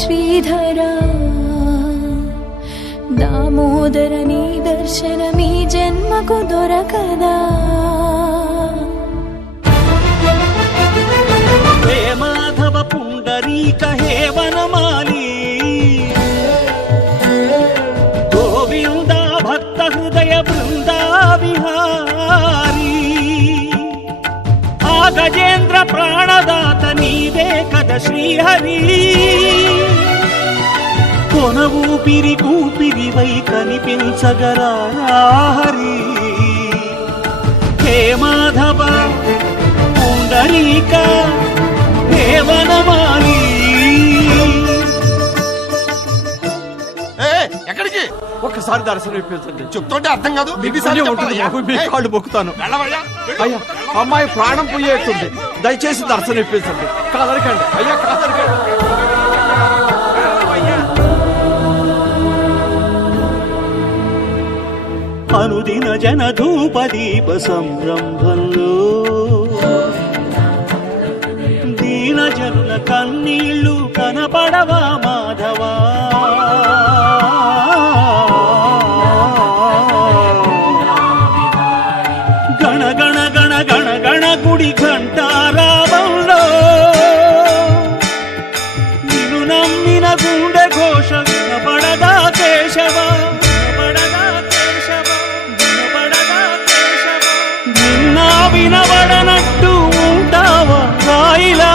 శ్రీధరా దామోదర నీ దర్శనమీ జన్మకు దొరకదా. హే మాధవ పుండరీక హే వనమాలి గోవింద భక్త హృదయ బృందా విహారీ ఆ గజేంద్ర ప్రాణదాత నీవే కద శ్రీహరి కొన ఊపిరి కూపిరివై కనిపించగరా హరి. హే మాధవ పుండరీక హే వనమాలి. ఎక్కడికి? ఒక్కసారి దర్శనం ఇప్పించండి. చెప్తుంటే అర్థం కాదు. మీ కాళ్ళు మొక్కుతాను. అయ్యా అమ్మాయి ప్రాణం పోయేట్టుంది, దయచేసి దర్శనం ఇప్పించండి. కాదరకండి అయ్యా, కాదరకండి. అనుదిన జన ధూప దీప సంరంభంలో దీన జనుల కన్నీళ్లు కనపడవా మాధవా. గణ గణ గణ గణ గణ గుడి ఘంటారావంలో నిన్ను నమ్మిన గుండె ఘోష వినపడదా కేశవ, వినపడదా కేశవ, వినపడదా కేశవ. నిన్నా వినబడనట్టు ఉంటావా రాయిలా.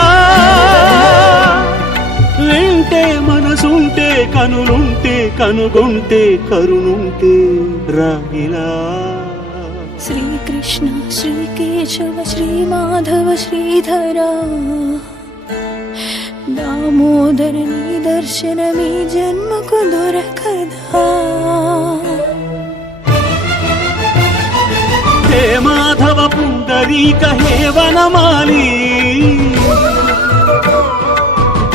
వింటే మనసుంటే కనులుంటే కనుగొంటే కరుణుంటే రాయిలా. శ్రీకృష్ణ శ్రీకేశవ శ్రీమాధవ శ్రీధరా దామోదర నీ దర్శనమీ జన్మకు దొరకదా. హే మాధవ పుండరీక హే వనమాలి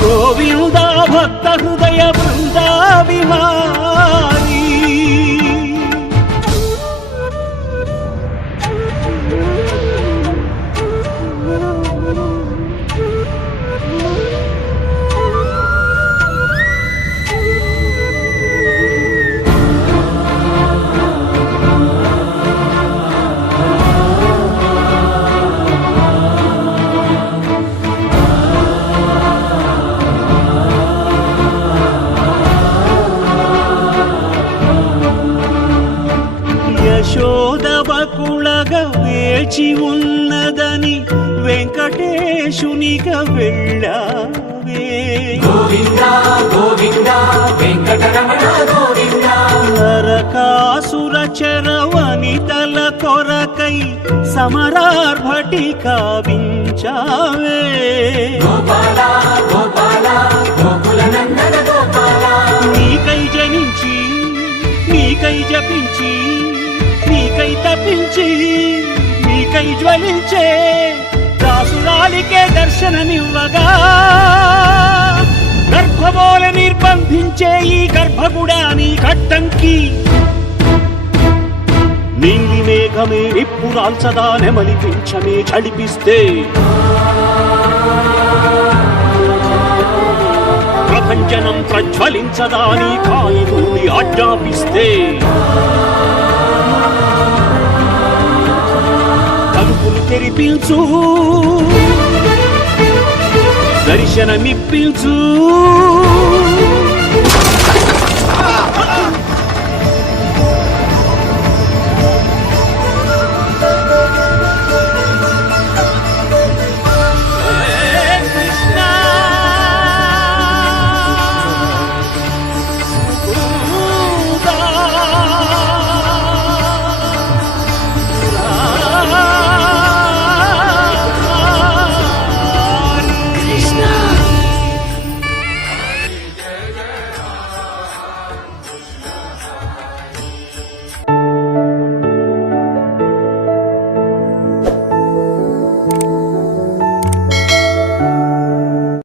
గోవింద భక్త హృదయ బృందా విహారీ. యశోదవకుళగ వేచి ఉన్నదని వెంకటేశునిగా వెళ్ళావే. నరకాసుర చరవనితల కొరకై సమరార్భటి కావించావే. నీకై జనించి నీకై జపించి నీకై తప్పించి నీకై జ్వలించే దాసురాలికే దర్శనమివ్వగా గర్భబోల నిర్బంధించే ఈ గర్భగుడా నీ కట్టంకి. నీలి మేఘమే నిప్పురాల్చదా నెమలి పింఛమే చడిపిస్తే ప్రభంజనం ప్రజ్వలించదా నీ కాలి నుండి ఆజ్ఞాపిస్తే. తలుపులు తెరిపించు దర్శనమిప్పించు